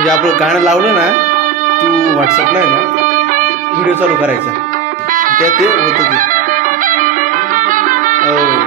म्हणजे आपलं गाणं लावलं ना, तू व्हॉट्सअपला आहे ना व्हिडिओ चालू करायचा, त्यात ते होतं ते. हो.